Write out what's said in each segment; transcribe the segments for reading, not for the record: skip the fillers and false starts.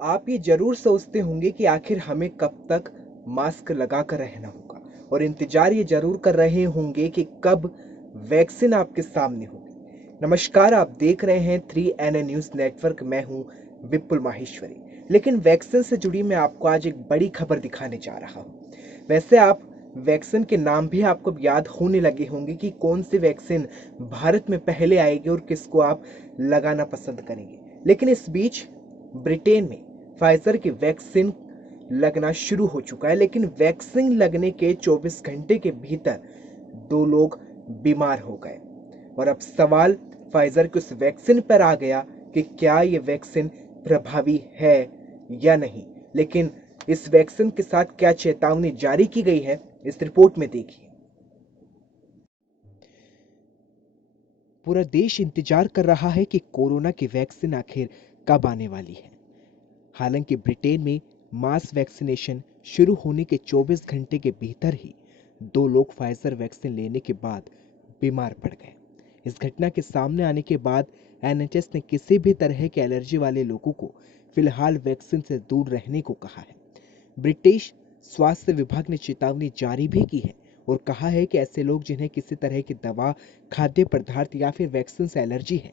आप ये जरूर सोचते होंगे कि आखिर हमें कब तक मास्क लगाकर रहना होगा और इंतजार ये जरूर कर रहे होंगे कि कब वैक्सीन आपके सामने होगी। नमस्कार, आप देख रहे हैं 3NN न्यूज नेटवर्क। मैं हूं विपुल माहेश्वरी। लेकिन वैक्सीन से जुड़ी मैं आपको आज एक बड़ी खबर दिखाने जा रहा हूं। वैसे आप वैक्सीन के नाम भी आपको याद होने लगे होंगे कि कौन सी वैक्सीन भारत में पहले आएगी और किसको आप लगाना पसंद करेंगे। लेकिन इस बीच ब्रिटेन में फाइजर की वैक्सीन लगना शुरू हो चुका है, लेकिन वैक्सीन लगने के 24 घंटे के भीतर 2 लोग बीमार हो गए। और अब सवाल फाइजर की उस वैक्सीन पर आ गया कि क्या ये वैक्सीन प्रभावी है या नहीं। लेकिन इस वैक्सीन के साथ क्या चेतावनी जारी की गई है, इस रिपोर्ट में देखिए। पूरा देश इंतजार कर रहा है कि कोरोना की वैक्सीन आखिर कब आने वाली है। हालांकि ब्रिटेन में मास वैक्सीनेशन शुरू होने के 24 घंटे के भीतर ही 2 लोग फाइजर वैक्सीन लेने के बाद बीमार पड़ गए। इस घटना के सामने आने के बाद एनएचएस ने किसी भी तरह के एलर्जी वाले लोगों को फिलहाल वैक्सीन से दूर रहने को कहा है। ब्रिटिश स्वास्थ्य विभाग ने चेतावनी जारी भी की है और कहा है कि ऐसे लोग जिन्हें किसी तरह की दवा, खाद्य पदार्थ या फिर वैक्सीन से एलर्जी है,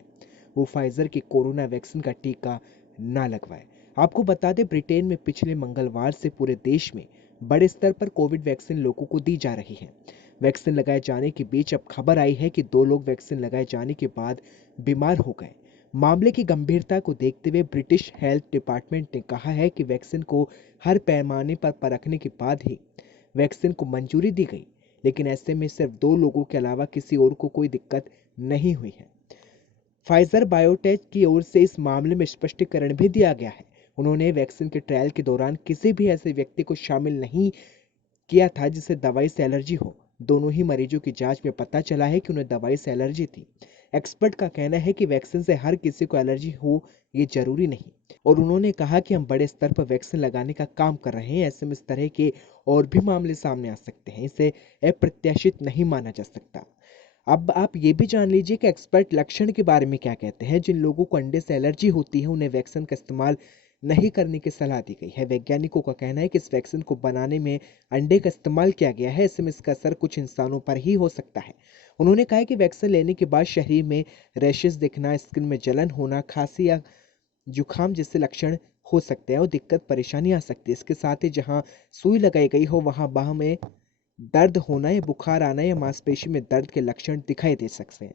वो फाइजर की कोरोना वैक्सीन का टीका ना लगवाएं। आपको बता दें, ब्रिटेन में पिछले मंगलवार से पूरे देश में बड़े स्तर पर कोविड वैक्सीन लोगों को दी जा रही है। वैक्सीन लगाए जाने के बीच अब खबर आई है कि 2 लोग वैक्सीन लगाए जाने के बाद बीमार हो गए। मामले की गंभीरता को देखते हुए ब्रिटिश हेल्थ डिपार्टमेंट ने कहा है कि वैक्सीन को हर पैमाने पर परखने के बाद ही वैक्सीन को मंजूरी दी गई। लेकिन ऐसे में सिर्फ 2 लोगों के अलावा किसी और को कोई दिक्कत नहीं हुई है। फाइजर बायोटेक की ओर से इस मामले में स्पष्टीकरण भी दिया गया है। उन्होंने वैक्सीन के ट्रायल के दौरान किसी भी ऐसे व्यक्ति को शामिल नहीं किया था जिसे दवाई से एलर्जी हो। दोनों ही मरीजों की जांच में पता चला है कि उन्हें दवाई से एलर्जी थी। एक्सपर्ट का कहना है कि वैक्सीन से हर किसी को एलर्जी हो ये जरूरी नहीं, और उन्होंने कहा कि हम बड़े स्तर पर वैक्सीन लगाने का काम कर रहे हैं। ऐसे में इस तरह के और भी मामले सामने आ सकते हैं, इसे अप्रत्याशित नहीं माना जा सकता। अब आप ये भी जान लीजिए कि एक्सपर्ट लक्षण के बारे में क्या कहते हैं। जिन लोगों को अंडे से एलर्जी होती है उन्हें वैक्सीन का इस्तेमाल नहीं करने की सलाह दी गई है। वैज्ञानिकों का कहना है कि इस वैक्सीन को बनाने में अंडे का इस्तेमाल किया गया है, ऐसे में इसका असर कुछ इंसानों पर ही हो सकता है। उन्होंने कहा कि वैक्सीन लेने के बाद शरीर में रैशेस दिखना, स्किन में जलन होना, खांसी या जुकाम जैसे लक्षण हो सकते हैं और दिक्कत परेशानी आ सकती है। इसके साथ ही जहां सुई लगाई गई हो वहां बाह में दर्द होना या बुखार आना या मांसपेशी में दर्द के लक्षण दिखाई दे सकते हैं।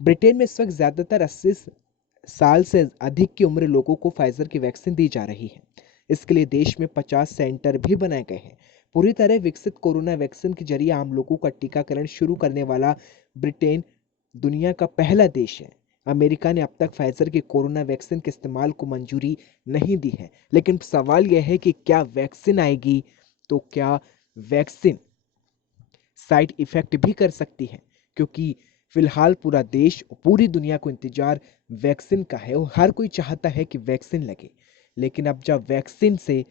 ब्रिटेन में इस वक्त ज्यादातर 80 साल से अधिक की उम्र लोगों को फाइजर की वैक्सीन दी जा रही है। इसके लिए देश में 50 सेंटर भी बनाए गए हैं। पूरी तरह विकसित कोरोना वैक्सीन के जरिए आम लोगों का टीकाकरण शुरू करने वाला ब्रिटेन दुनिया का पहला देश है। अमेरिका ने अब तक फाइजर की कोरोना वैक्सीन के इस्तेमाल को मंजूरी नहीं दी है। लेकिन सवाल यह है कि क्या वैक्सीन आएगी तो क्या वैक्सीन साइड इफेक्ट भी कर सकती है, क्योंकि फिलहाल पूरा देश और पूरी दुनिया को इंतजार वैक्सीन का है और हर कोई चाहता है कि वैक्सीन लगे। लेकिन अब जब वैक्सीन से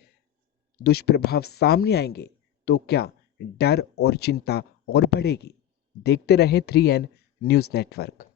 दुष्प्रभाव सामने आएंगे तो क्या डर और चिंता और बढ़ेगी। देखते रहे 3N न्यूज नेटवर्क।